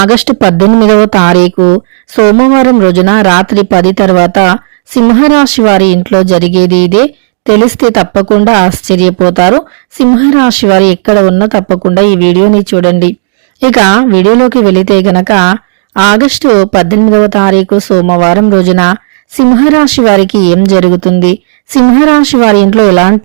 August పద్దెనిమిదవ తారీఖు సోమవారం రోజున రాత్రి పది తర్వాత సింహరాశి వారి ఇంట్లో జరిగేది ఇదే. తెలిస్తే తప్పకుండా ఆశ్చర్యపోతారు. సింహరాశి వారు ఎక్కడ ఉన్నా తప్పకుండా ఈ వీడియోని చూడండి. ఇక వీడియోలోకి వెళితే గనక ఆగస్టు పద్దెనిమిదవ తారీఖు సోమవారం రోజున సింహరాశి వారికి ఏం జరుగుతుంది? సింహరాశి వారి ఇంట్లో ఎలాంటి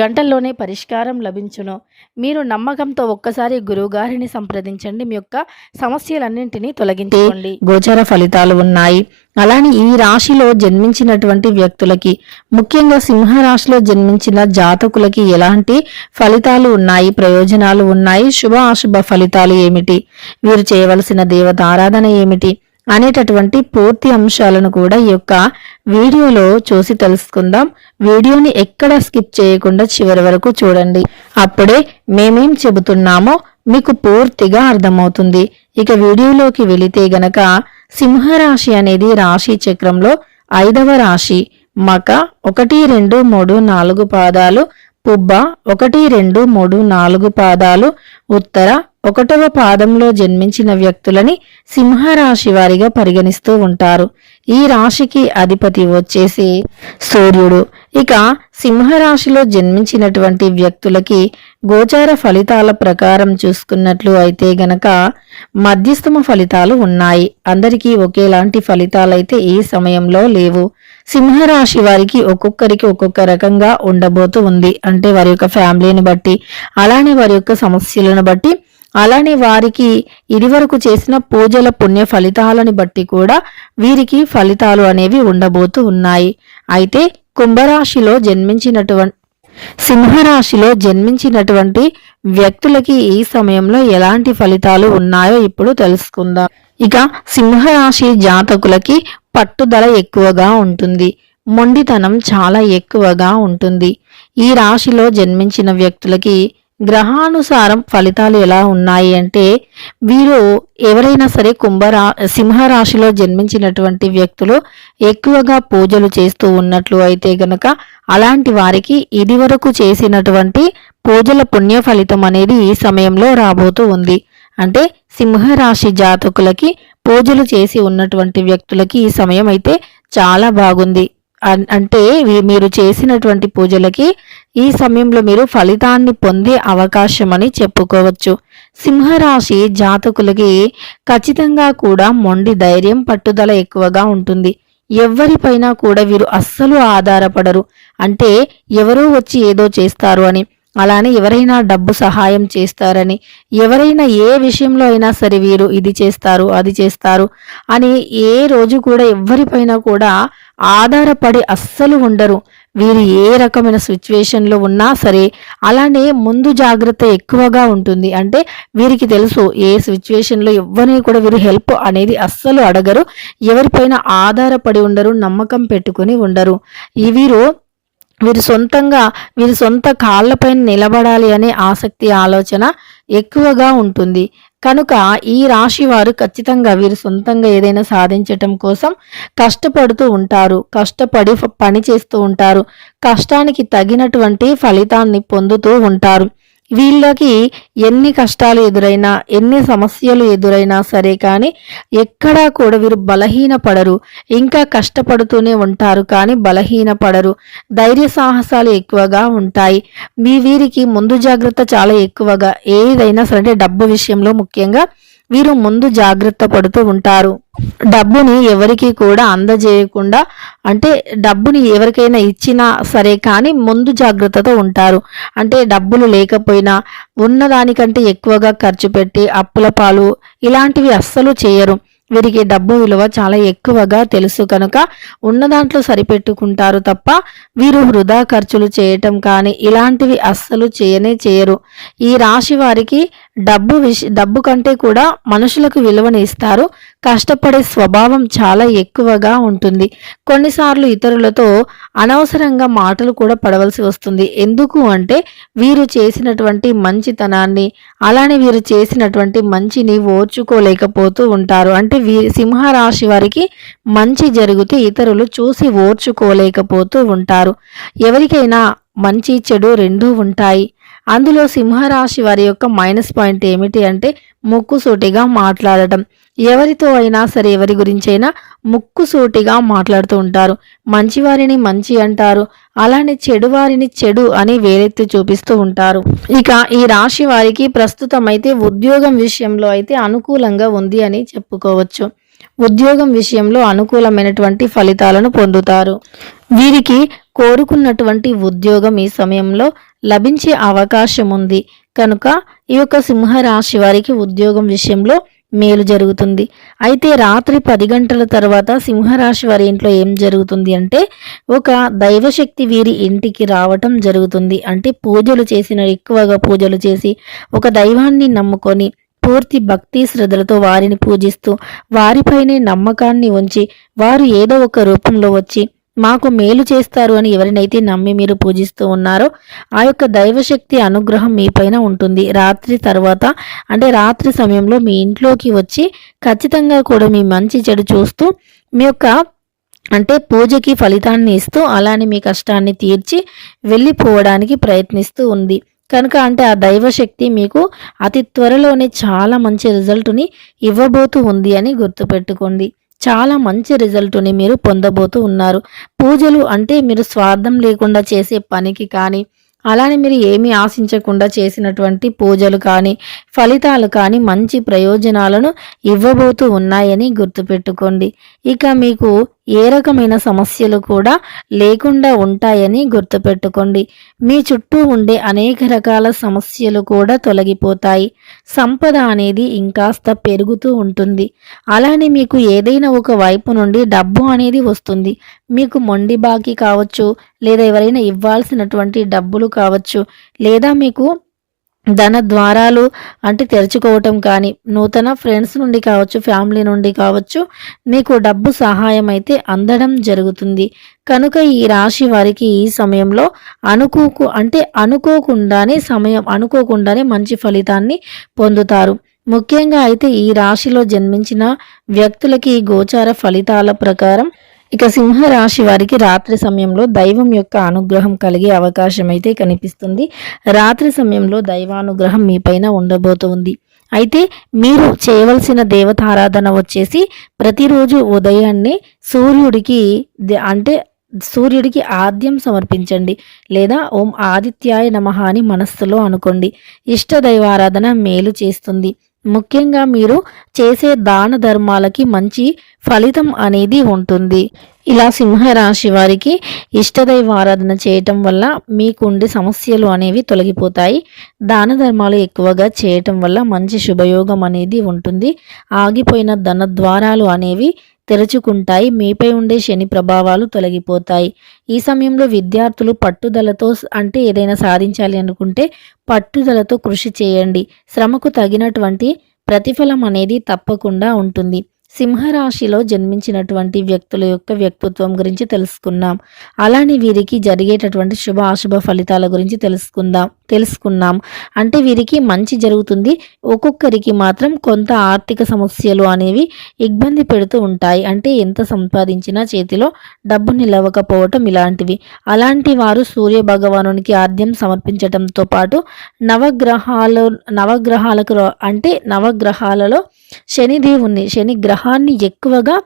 గంటల్లోనే పరిష్కారం లభించును. మీరు నమ్మకంతో ఒక్కసారి గురువుగారిని సంప్రదించండి. మీ యొక్క సమస్యలన్నింటినీ తొలగించుకోండి. గోచర ఫలితాలు ఉన్నాయి. అలానే ఈ రాశిలో జన్మించినటువంటి వ్యక్తులకి ముఖ్యంగా సింహరాశిలో జన్మించిన జాతకులకి ఎలాంటి ఫలితాలు ఉన్నాయి? ప్రయోజనాలు ఉన్నాయి? శుభ అశుభ ఫలితాలు ఏమిటి? వీరు చేయవలసిన దేవత ఆరాధన ఏమిటి? అనేటటువంటి పూర్తి అంశాలను కూడా ఈ యొక్క వీడియోలో చూసి తెలుసుకుందాం. వీడియోని ఎక్కడ స్కిప్ చేయకుండా చివరి వరకు చూడండి. అప్పుడే మేమేం చెబుతున్నామో మీకు పూర్తిగా అర్థమవుతుంది. ఇక వీడియోలోకి వెళితే గనక సింహరాశి అనేది రాశి చక్రంలో ఐదవ రాశి. మక ఒకటి రెండు మూడు నాలుగు పాదాలు. పుబ్బ ఒకటి రెండు మూడు నాలుగు పాదాలు. ఉత్తర ఒకటవ పాదంలో జన్మించిన వ్యక్తులని సింహరాశి వారిగా పరిగణిస్తూ ఉంటారు. ఈ రాశికి అధిపతి వచ్చేసి సూర్యుడు. ఇక సింహరాశిలో జన్మించినటువంటి వ్యక్తులకి గోచార ఫలితాల ప్రకారం చూసుకున్నట్లు అయితే గనక మధ్యస్థమ ఫలితాలు ఉన్నాయి. అందరికీ ఒకేలాంటి ఫలితాలైతే ఈ సమయంలో లేవు. సింహరాశి వారికి ఒక్కొక్కరికి ఒక్కొక్క రకంగా ఉండబోతూ ఉంది. అంటే వారి యొక్క ఫ్యామిలీని బట్టి అలానే వారి యొక్క సమస్యలను బట్టి అలానే వారికి ఇదివరకు చేసిన పూజల పుణ్య ఫలితాలని బట్టి కూడా వీరికి ఫలితాలు అనేవి ఉండబోతూ ఉన్నాయి. అయితే కుంభరాశిలో జన్మించినటువంటి సింహరాశిలో జన్మించినటువంటి వ్యక్తులకి ఈ సమయంలో ఎలాంటి ఫలితాలు ఉన్నాయో ఇప్పుడు తెలుసుకుందాం. ఇక సింహరాశి జాతకులకి పట్టుదల ఎక్కువగా ఉంటుంది. మొండితనం చాలా ఎక్కువగా ఉంటుంది. ఈ రాశిలో జన్మించిన వ్యక్తులకి గ్రహానుసారం ఫలితాలు ఎలా ఉన్నాయి అంటే వీరు ఎవరైనా సరే కుంభరా సింహరాశిలో జన్మించినటువంటి వ్యక్తులు ఎక్కువగా పూజలు చేస్తూ ఉన్నట్లు అయితే గనక అలాంటి వారికి ఇదివరకు చేసినటువంటి పూజల పుణ్య ఫలితం అనేది ఈ సమయంలో రాబోతూ ఉంది. అంటే సింహరాశి జాతకులకి పూజలు చేసి ఉన్నటువంటి వ్యక్తులకి ఈ సమయం అయితే చాలా బాగుంది. అంటే మీరు చేసినటువంటి పూజలకి ఈ సమయంలో మీరు ఫలితాన్ని పొందే అవకాశం అని చెప్పుకోవచ్చు. సింహరాశి జాతకులకి ఖచ్చితంగా కూడా మొండి ధైర్యం పట్టుదల ఎక్కువగా ఉంటుంది. ఎవరిపైన కూడా వీరు అస్సలు ఆధారపడరు. అంటే ఎవరో వచ్చి ఏదో చేస్తారు అని అలానే ఎవరైనా డబ్బు సహాయం చేస్తారని ఎవరైనా ఏ విషయంలో అయినా సరే వీరు ఇది చేస్తారు అది చేస్తారు అని ఏ రోజు కూడా ఎవరిపైన కూడా ఆధారపడి అస్సలు ఉండరు. వీరు ఏ రకమైన సిచ్యువేషన్లో ఉన్నా సరే అలానే ముందు జాగ్రత్త ఎక్కువగా ఉంటుంది. అంటే వీరికి తెలుసు ఏ సిచ్యువేషన్లో ఎవరిని కూడా వీరు హెల్ప్ అనేది అస్సలు అడగరు. ఎవరిపైన ఆధారపడి ఉండరు నమ్మకం పెట్టుకుని ఉండరు. ఈ వీరు వీరి సొంతంగా వీరి సొంత కాళ్ళపైన నిలబడాలి అనే ఆసక్తి ఆలోచన ఎక్కువగా ఉంటుంది. కనుక ఈ రాశి వారు ఖచ్చితంగా వీరు సొంతంగా ఏదైనా సాధించటం కోసం కష్టపడుతూ ఉంటారు. కష్టపడి పని చేస్తూ ఉంటారు. కష్టానికి తగినటువంటి ఫలితాన్ని పొందుతూ ఉంటారు. వీళ్ళకి ఎన్ని కష్టాలు ఎదురైనా ఎన్ని సమస్యలు ఎదురైనా సరే కానీ ఎక్కడా కూడా వీరు బలహీన పడరు ఇంకా కష్టపడుతూనే ఉంటారు కానీ బలహీన పడరు ధైర్య సాహసాలు ఎక్కువగా ఉంటాయి. మీ వీరికి ముందు జాగ్రత్త చాలా ఎక్కువగా. ఏదైనా సరే అంటే డబ్బు విషయంలో ముఖ్యంగా వీరు ముందు జాగ్రత్త పడుతూ ఉంటారు. డబ్బుని ఎవరికి కూడా అందజేయకుండా అంటే డబ్బుని ఎవరికైనా ఇచ్చినా సరే కానీ ముందు జాగ్రత్తతో ఉంటారు. అంటే డబ్బులు లేకపోయినా ఉన్నదానికంటే ఎక్కువగా ఖర్చు పెట్టి అప్పుల పాలు ఇలాంటివి అస్సలు చేయరు. వీరికి డబ్బు విలువ చాలా ఎక్కువగా తెలుసు కనుక ఉన్న దాంట్లో సరిపెట్టుకుంటారు తప్ప వీరు వృధా ఖర్చులు చేయటం కానీ ఇలాంటివి అస్సలు చేయనే చేయరు. ఈ రాశి వారికి డబ్బు విష డబ్బు కంటే కూడా మనుషులకు విలువని ఇస్తారు. కష్టపడే స్వభావం చాలా ఎక్కువగా ఉంటుంది. కొన్నిసార్లు ఇతరులతో అనవసరంగా మాటలు కూడా పడవలసి వస్తుంది. ఎందుకు అంటే వీరు చేసినటువంటి మంచితనాన్ని అలానే వీరు చేసినటువంటి మంచిని ఓర్చుకోలేకపోతూ ఉంటారు. అంటే వీ సింహరాశి వారికి మంచి జరిగితే ఇతరులు చూసి ఓర్చుకోలేకపోతూ ఉంటారు. ఎవరికైనా మంచి చెడు రెండూ ఉంటాయి. అందులో సింహరాశి వారి యొక్క మైనస్ పాయింట్ ఏమిటి అంటే ముక్కుసూటిగా మాట్లాడటం. ఎవరితో అయినా సరే ఎవరి గురించైనా ముక్కుసూటిగా మాట్లాడుతూ ఉంటారు. మంచివారిని మంచి అంటారు. అలానే చెడువారిని చెడు అని వేలెత్తి చూపిస్తూ ఉంటారు. ఇక ఈ రాశి వారికి ప్రస్తుతం అయితే ఉద్యోగం విషయంలో అయితే అనుకూలంగా ఉంది అని చెప్పుకోవచ్చు. ఉద్యోగం విషయంలో అనుకూలమైనటువంటి ఫలితాలను పొందుతారు. వీరికి కోరుకున్నటువంటి ఉద్యోగం ఈ సమయంలో లభించే అవకాశం ఉంది. కనుక ఈ యొక్క సింహరాశి వారికి ఉద్యోగం విషయంలో మేలు జరుగుతుంది. అయితే రాత్రి పది గంటల తర్వాత సింహరాశి వారి ఇంట్లో ఏం జరుగుతుంది అంటే ఒక దైవశక్తి వీరి ఇంటికి రావటం జరుగుతుంది. అంటే పూజలు చేసిన ఎక్కువగా పూజలు చేసి ఒక దైవాన్ని నమ్ముకొని పూర్తి భక్తి శ్రద్ధలతో వారిని పూజిస్తూ వారిపైనే నమ్మకాన్ని ఉంచి వారు ఏదో ఒక రూపంలో వచ్చి మాకు మేలు చేస్తారు అని ఎవరినైతే నమ్మి మీరు పూజిస్తూ ఉన్నారో ఆ యొక్క దైవశక్తి అనుగ్రహం మీపైన ఉంటుంది. రాత్రి తర్వాత అంటే రాత్రి సమయంలో మీ ఇంట్లోకి వచ్చి ఖచ్చితంగా కూడా మీ మంచి చెడు చూస్తూ మీ యొక్క అంటే పూజకి ఫలితాన్ని ఇస్తూ అలానే మీ కష్టాన్ని తీర్చి వెళ్ళిపోవడానికి ప్రయత్నిస్తూ ఉంది. కనుక అంటే ఆ దైవశక్తి మీకు అతి త్వరలోనే చాలా మంచి రిజల్ట్ని ఇవ్వబోతూ ఉంది అని గుర్తుపెట్టుకోండి. చాలా మంచి రిజల్ట్ని మీరు పొందబోతూ ఉన్నారు. పూజలు అంటే మీరు స్వార్థం లేకుండా చేసే పనికి కానీ అలానే మీరు ఏమీ ఆశించకుండా చేసినటువంటి పూజలు కానీ ఫలితాలు కానీ మంచి ప్రయోజనాలను ఇవ్వబోతూ ఉన్నాయని గుర్తుపెట్టుకోండి. ఇక మీకు ఏ రకమైన సమస్యలు కూడా లేకుండా ఉంటాయని గుర్తుపెట్టుకోండి. మీ చుట్టూ ఉండే అనేక రకాల సమస్యలు కూడా తొలగిపోతాయి. సంపద అనేది ఇంకాస్త పెరుగుతూ ఉంటుంది. అలానే మీకు ఏదైనా ఒక వైపు నుండి డబ్బు అనేది వస్తుంది. మీకు మొండి బాకీ కావచ్చు లేదా ఎవరైనా ఇవ్వాల్సినటువంటి డబ్బులు కావచ్చు లేదా మీకు ధన ద్వారాలు అంటే తెరుచుకోవటం కానీ నూతన ఫ్రెండ్స్ నుండి కావచ్చు ఫ్యామిలీ నుండి కావచ్చు మీకు డబ్బు సహాయం అయితే అందడం జరుగుతుంది. కనుక ఈ రాశి వారికి ఈ సమయంలో అనుకోకు అంటే అనుకోకుండానే సమయం అనుకోకుండానే మంచి ఫలితాన్ని పొందుతారు. ముఖ్యంగా అయితే ఈ రాశిలో జన్మించిన వ్యక్తులకి గోచార ఫలితాల ప్రకారం ఇక సింహరాశి వారికి రాత్రి సమయంలో దైవం యొక్క అనుగ్రహం కలిగే అవకాశం అయితే కనిపిస్తుంది. రాత్రి సమయంలో దైవానుగ్రహం మీ పైన ఉండబోతుంది. అయితే మీరు చేయవలసిన దేవతారాధన వచ్చేసి ప్రతిరోజు ఉదయాన్నే సూర్యుడికి అంటే సూర్యుడికి ఆద్యం సమర్పించండి లేదా ఓం ఆదిత్యాయ నమ అని మనస్సులో అనుకోండి. ఇష్ట దైవారాధన మేలు చేస్తుంది. ముఖ్యంగా మీరు చేసే దాన ధర్మాలకి మంచి ఫలితం అనేది ఉంటుంది. ఇలా సింహరాశి వారికి ఇష్టదైవ ఆరాధన చేయటం వల్ల మీకుండే సమస్యలు అనేవి తొలగిపోతాయి. దాన ధర్మాలు ఎక్కువగా చేయటం వల్ల మంచి శుభయోగం అనేది ఉంటుంది. ఆగిపోయిన ధన ద్వారాలు అనేవి తెరుచుకుంటాయి. మీపై ఉండే శని ప్రభావాలు తొలగిపోతాయి. ఈ సమయంలో విద్యార్థులు పట్టుదలతో అంటే ఏదైనా సాధించాలి అనుకుంటే పట్టుదలతో కృషి చేయండి. శ్రమకు తగినటువంటి ప్రతిఫలం అనేది తప్పకుండా ఉంటుంది. సింహరాశిలో జన్మించినటువంటి వ్యక్తుల యొక్క వ్యక్తిత్వం గురించి తెలుసుకున్నాం అలానే వీరికి జరిగేటటువంటి శుభ అశుభ ఫలితాల గురించి తెలుసుకుందాం. తెలుసుకున్నాం. అంటే వీరికి మంచి జరుగుతుంది. ఒక్కొక్కరికి మాత్రం కొంత ఆర్థిక సమస్యలు అనేవి ఇబ్బంది పెడుతూ ఉంటాయి. అంటే ఎంత సంపాదించినా చేతిలో డబ్బు నిలవకపోవటం ఇలాంటివి. అలాంటి వారు సూర్య భగవానునికి ఆద్యం సమర్పించటంతో పాటు నవగ్రహాలు నవగ్రహాలకు అంటే నవగ్రహాలలో శనిదేవుణ్ణి శని గ్రహాన్ని ఎక్కువగా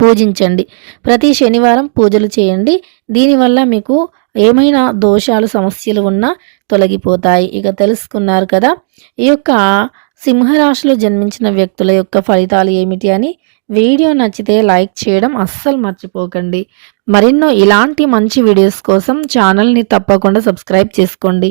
పూజించండి. ప్రతి శనివారం పూజలు చేయండి. దీనివల్ల మీకు ఏమైనా దోషాలు సమస్యలు ఉన్నా తొలగిపోతాయి. ఇక తెలుసుకున్నారు కదా ఈ యొక్క సింహరాశిలో జన్మించిన వ్యక్తుల యొక్క ఫలితాలు ఏమిటి అని వీడియో నచ్చితే లైక్ చేయడం అస్సలు మర్చిపోకండి. మరెన్నో ఇలాంటి మంచి వీడియోస్ కోసం ఛానల్ని తప్పకుండా సబ్స్క్రైబ్ చేసుకోండి.